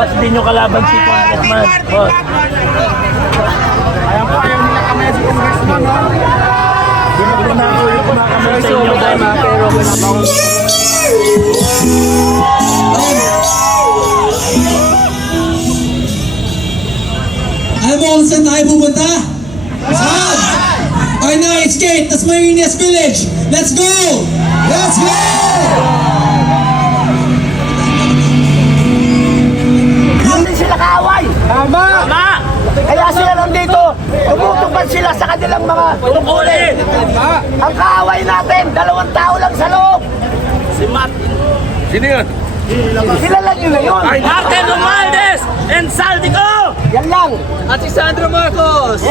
Boss, di nyo kalaban si Congressman. Boss. Ayan po, ayaw nila kami si Congressman, no? Di mo ginagawa yung kumakamay sa inyo. Pero Alam mo kung saan tayo pupunta? Saan? Arnaiz Gate, that's Marinas Village. Let's go! Let's go! Hindi sila kaaway. tama! Tama! Kaya sila nandito. Tumutukan sila sa kanilang mga Tungkulin! ang kaaway natin. 2 tao lang sa loob. Si Matt. Sino yun? Kilala nyo na yun. Martin Romualdez and Saldico! Yan lang. At si Sandro Marcos!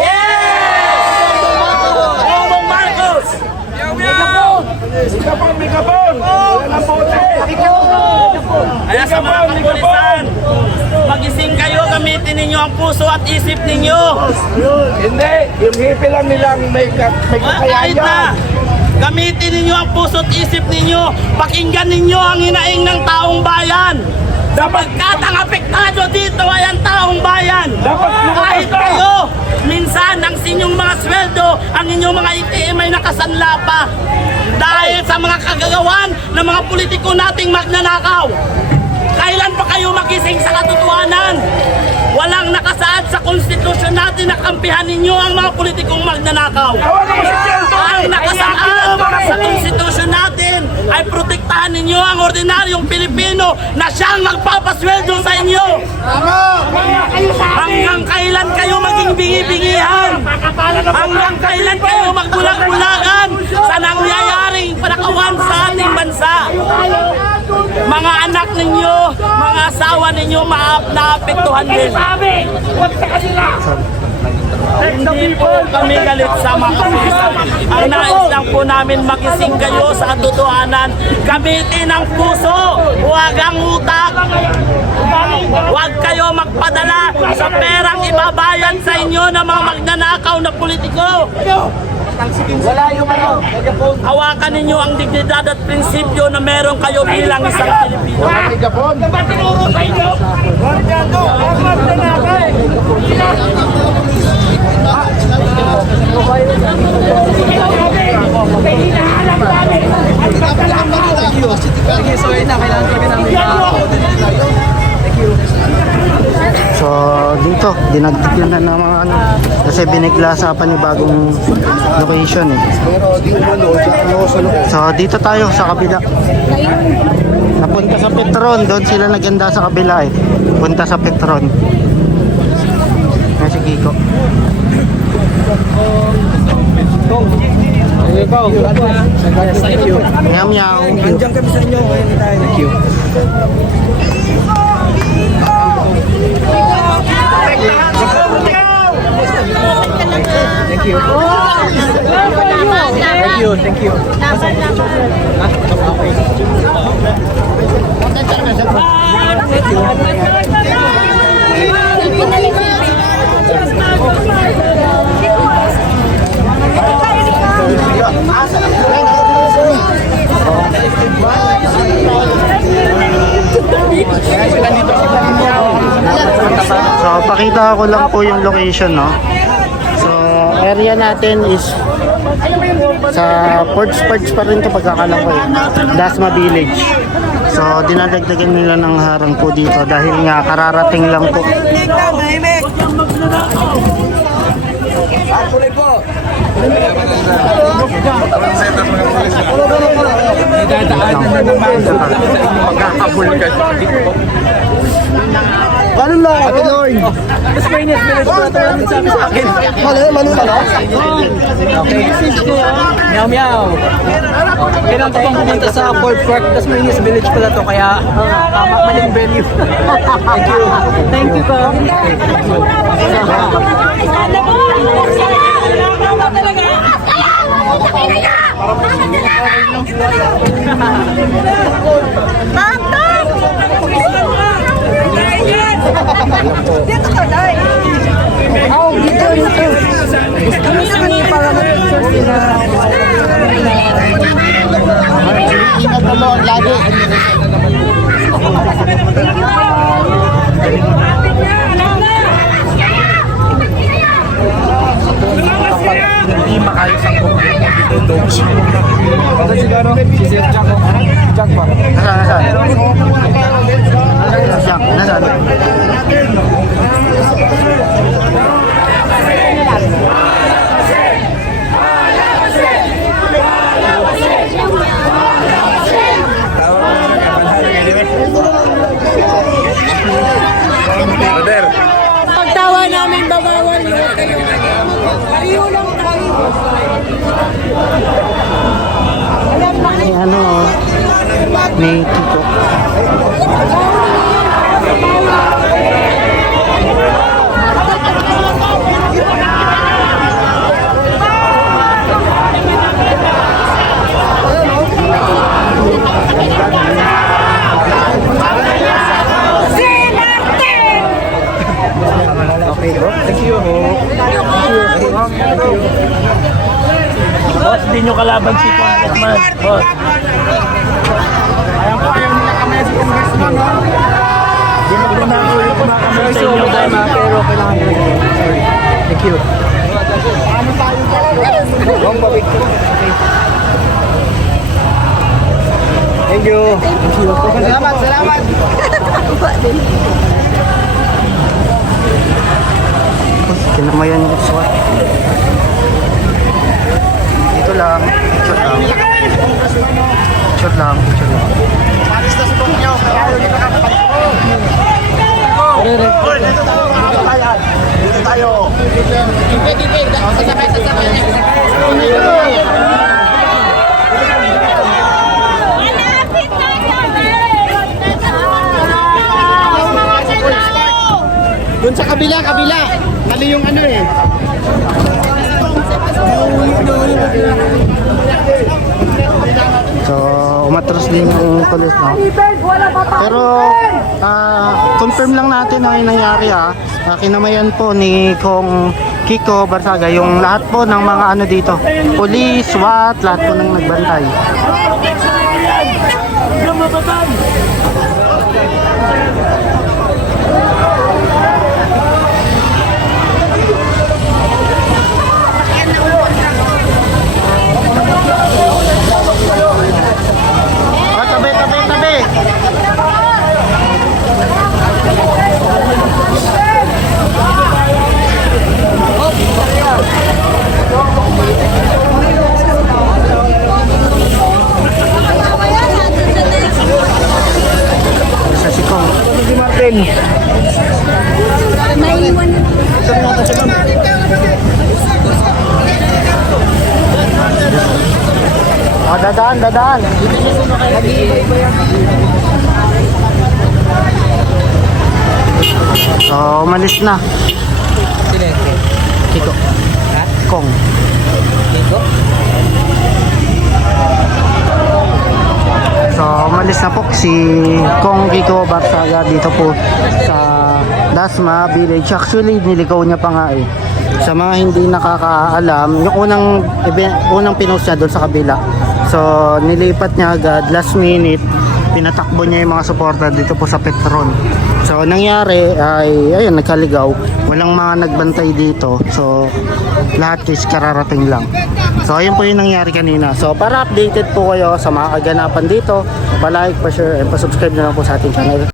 Bongbong Marcos! Kaya sa mga kapulisan, magising kayo, gamitin ninyo ang puso at isip ninyo. Hindi, yung hipi lang nilang may Kahit na, gamitin ninyo ang puso at isip ninyo, pakinggan ninyo ang hinaing ng taong bayan. Sapagkat ang apektado dito ay ang taong bayan. Kahit kayo, minsan ang inyong mga sweldo, ang inyong mga ITM ay nakasanla pa. Dahil sa mga kagagawan ng mga politiko nating magnanakaw. Kailan pa kayo magising sa katotohanan? Walang nakasaad sa konstitusyon natin na kampihan ninyo ang mga politikong magnanakaw. Ang nakasaad sa konstitusyon natin ay protektahan ninyo ang ordinaryong Pilipino na siyang magpapasweldo sa inyo. Hanggang kailan kayo maging bingi-bingihan? Hanggang kailan kayo magbulag-bulagan sa nangyayaring panakawan sa ating bansa? Mga anak ninyo, mga asawa ninyo naapektuhan din. Hindi po kami galit sa mga kapulisan. Ang nais lang po namin magising kayo sa katotohanan. Gamitin ang puso, huwag ang utak. Huwag kayo magpadala sa perang ibabayan sa inyo ng mga magnanakaw na politiko. Wala yung ano. Hawakan ninyo ang dignidad at prinsipyo na meron kayo bilang isang Pilipino. Tinuro sa inyo. Sige, so yun na, kailangan talaga namin So dito, dinagtigyan na ng mga ano, kasi binigla pa ni bagong location eh. So dito tayo sa kabila. Napunta sa Petron, doon sila naganda sa kabila eh. Punta sa Petron. Nasi Kiko. Thank you. Meow meow. Andiyan kami sa inyo. Thank you. Thank you. Thank you, thank you. So pakita ko lang po yung location, no. So area natin is sa Ports pa rin to pagkakalam ko eh. Dasma Village. So dinadagdagan nila ng harang po dito dahil nga kararating lang po. Anong lang? Ate Lord. Mas Marinas Village po ito namin sabi sa akin. Manu na lang? Okay. Meow meow. Kailangan ko pang pumunta sa Fort Park, tas Marinas Village pala to, kaya maling venue. Thank you. Thank you po. Dito ka, Day. Oh, dito. Kami sini para mag-picture sila. Ingat mo lagi. Kariyo lang tayo. May ano, may Kiko. Si Martin! Okay, bro. Thank you. Boss, di nyo kalaban si Congressman. Boss. Ayan po, ayaw nila kami si Congressman, no? Di mo ginagawa yung kumakamay sa So, inyo. madama, pero kailangan nyo. Sorry. Thank you. Thank you. Thank you. Salamat, salamat. Kinamayan yung SWAT. Dito lang, picture lang. Picture lang, picture lang. Malapit na kami! Doon sa kabila. Mali yung ano eh. So, umatras din yung pulis, no? Pero, confirm lang natin ang nangyari, ha. Kinamayan po ni Kong Kiko Barsaga, yung lahat po ng mga ano dito. Police, SWAT, lahat po ng nagbantay. Tabi! Sa si Kong. Naiwan na. Dadaan. So, umalis na. Kiko. Kong. So, umalis na po si Kong Kiko Barsaga dito po sa Dasma Village. Actually, niligaw niya pa nga eh. Sa mga hindi nakakaalam, yung unang pinost niya doon sa kabila. So, nilipat niya agad last minute. Pinatakbo niya yung mga suporta dito po sa Petron. So, nangyari ay, ayun, nagkaligaw. Walang mga nagbantay dito. So, lahat is kararating lang. So, ayun po yung nangyari kanina. So, para updated po kayo sa mga kaganapan dito, pa-like, pa-share, and pa-subscribe na lang po sa ating channel.